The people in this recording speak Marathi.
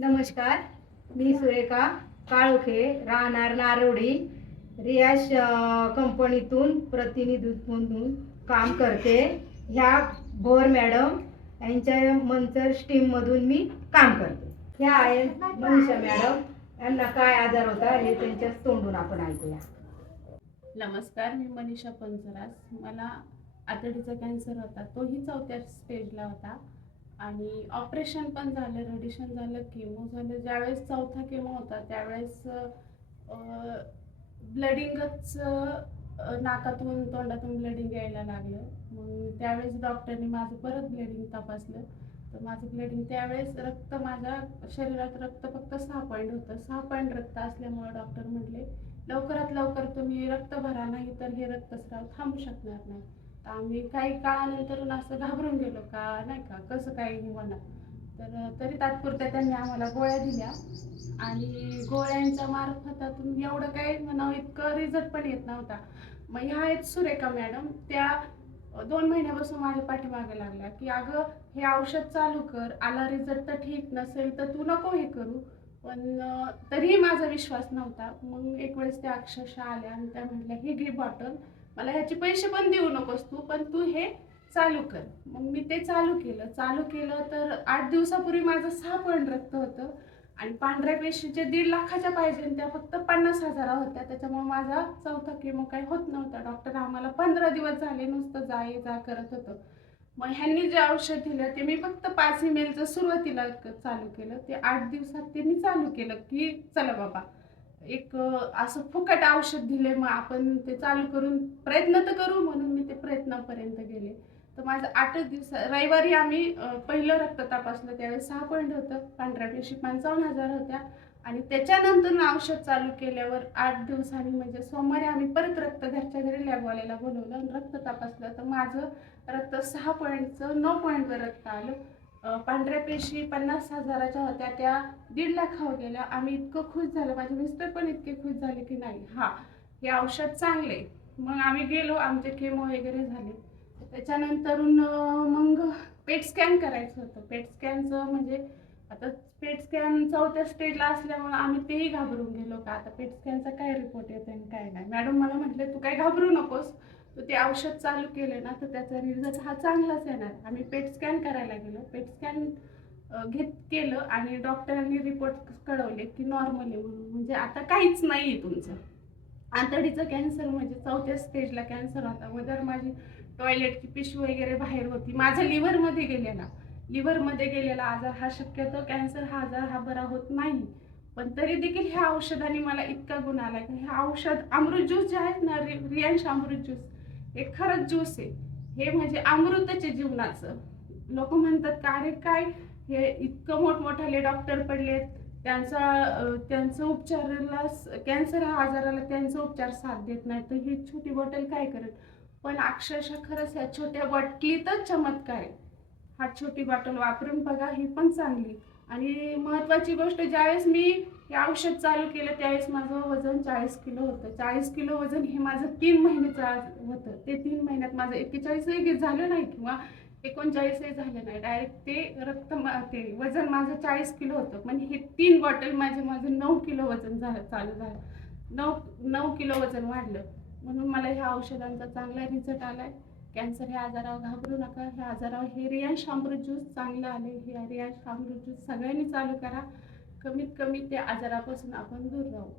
नमस्कार मी सुरेखा काळोखे राहणार नारोडी रियाश कंपनीतून प्रतिनिधी म्हणून काम करते. ह्या भोर मॅडम यांच्या मंचर स्टीममधून मी काम करते. ह्या आहे मनीषा मॅडम. यांना काय आजार होता हे त्यांच्या तोंडून आपण ऐकूया. नमस्कार मी मनीषा पंचरास मला आतडीचा कॅन्सर होता. तोही चौथ्या स्टेजला होता. आणि ऑपरेशन पण झालं रेडिशन झालं केमो झालं. ज्यावेळेस चौथा केमो होता त्यावेळेस ब्लडिंगच नाकातून तोंडातून ब्लडिंग यायला लागलं. मग त्यावेळेस डॉक्टरनी माझं परत ब्लडिंग तपासलं. तर माझं ब्लडिंग त्यावेळेस रक्त माझ्या शरीरात रक्त फक्त सहा पॉईंट होतं. सहा पॉईंट रक्त असल्यामुळे डॉक्टर म्हटले लवकरात लवकर तुम्ही रक्त भरा नाही तर हे रक्तस्राव थांबू शकणार नाही. तर आम्ही काही काळानंतर असं घाबरून गेलो का नाही का? कसं काय होणार? तर तरी तात्पुरत्या त्यांनी आम्हाला गोळ्या दिल्या. आणि गोळ्यांच्या मार्फतातून एवढं काही म्हणावं इतकं रिझल्ट पण येत नव्हता. मग ह्या आहेत सुरेखा मॅडम. त्या दोन महिन्यापासून माझ्या पाठीमागे लागल्या की अगं हे औषध चालू कर. आला रिझल्ट तर ठीक नसेल तर तू नको हे करू. पण तरीही माझा विश्वास नव्हता. मग एक वेळेस त्या अक्षरशः आल्या आणि त्या म्हटल्या ही घे बॉटल मला ह्याचे पैसे पण देऊ नकोस तू पण तू हे चालू कर. मग मी ते चालू केलं. चालू केलं तर आठ दिवसापूर्वी माझं सहा पॉईंट रक्त होतं आणि पांढऱ्या पेशीच्या दीड लाखाच्या पाहिजे त्या फक्त पन्नास हजारा होत्या. त्याच्यामुळे माझा चौथा केमो काही होत नव्हता. डॉक्टर आम्हाला पंधरा दिवस झाले नुसतं जा ये जा करत होतं. मग ह्यांनी जे औषध दिलं ते मी फक्त पाच एम एलचं सुरुवातीला क- चालू केलं. ते आठ दिवसात त्यांनी चालू केलं की चला बाबा एक असं फुकट औषध दिले मग आपण ते चालू करून प्रयत्न तर करू म्हणून मी ते प्रयत्नापर्यंत गेले. तर माझं आठच दिवस रविवारी आम्ही पहिलं रक्त तपासलं त्यावेळेस सहा पॉईंट होतं. पांढऱ्या पेशी पंचावन्न हजार होत्या. आणि त्याच्यानंतर औषध चालू केल्यावर आठ दिवसांनी म्हणजे सोमवारी आम्ही परत रक्त घरच्या घरी लॅबवाल्याला बोलवलं रक्त तपासलं तर माझं रक्त सहा पॉईंटचं नऊ पॉईंटवर रक्त आलं. पांढऱ्या पेशी पन्नास हजाराच्या होत्या त्या दीड लाखावर गेल्या. आम्ही इतकं खुश झालं. माझे मिस्टर पण इतके खुश झाले की नाही हा हे औषध चांगले. मग आम्ही गेलो आमचे केमो वगैरे झाले. त्याच्यानंतरून मग पेट स्कॅन करायचं होतं. पेट स्कॅनचं म्हणजे आता पेट स्कॅन चौथ्या स्टेजला असल्यामुळे आम्ही तेही घाबरून गेलो का? आता पेट स्कॅनचा काय रिपोर्ट येतो आणि काय नाही? मॅडम मला म्हटले तू काय घाबरू नकोस. तर ते औषध चालू केले ना तर त्याचा रिझल्ट हा चांगलाच येणार. आम्ही पेट स्कॅन करायला गेलो. पेट स्कॅन घेत केलं आणि डॉक्टरांनी रिपोर्ट कळवले की नॉर्मल आहे म्हणून. म्हणजे आता काहीच नाही आहे तुमचं. आतडीचं कॅन्सर म्हणजे चौथ्या स्टेजला कॅन्सर होता. वदर माझी टॉयलेटची पिशवी वगैरे बाहेर होती. माझा लिव्हरमध्ये गेलेला. लिव्हरमध्ये गेलेला आजार हा शक्यतो कॅन्सर हा आजार हा बरा होत नाही. पण तरी देखील ह्या औषधाने मला इतका गुण आला की हे औषध अमृत ज्यूस जे आहेत ना रि रियांश अमृत ज्यूस हे खरंच ज्यूस आहे. हे म्हणजे अमृताचे जीवनाचं. लोक म्हणतात का अरे काय? हे इतकं मोठमोठाले डॉक्टर पडलेत. त्यांचा त्यांचं उपचाराला कॅन्सर हा आजाराला त्यांचा उपचार साथ देत नाही. तर ही छोटी बॉटल काय करेल पण अक्षरशः खरंच ह्या छोट्या बॉटलीतच चमत्कार आहे. हा छोटी बॉटल वापरून बघा ही पण चांगली. आणि महत्त्वाची गोष्ट ज्यावेळेस मी हे औषध चालू केलं त्यावेळेस माझं वजन चाळीस किलो होतं. चाळीस किलो वजन हे माझं तीन महिन्याचं आज होतं. ते तीन महिन्यात माझं एक्केचाळीसही झालं नाही किंवा एकोणचाळीसही झालं नाही. डायरेक्ट ते रक्त मा- ते वजन माझं चाळीस किलो होतं. पण हे तीन बॉटल माझे माझं नऊ किलो वजन झालं चालू झालं. नऊ नऊ किलो वजन वाढलं. म्हणून मला ह्या औषधांचा चांगला रिझल्ट आला आहे कॅन्सर ह्या आजारावर घाबरू नका. ह्या आजारावर हे रियांश अमृत ज्यूस चांगलं आले हे रियांश अमृत ज्यूस सगळ्यांनी चालू करा. कमीत कमी त्या आजारापासून आपण दूर राहू.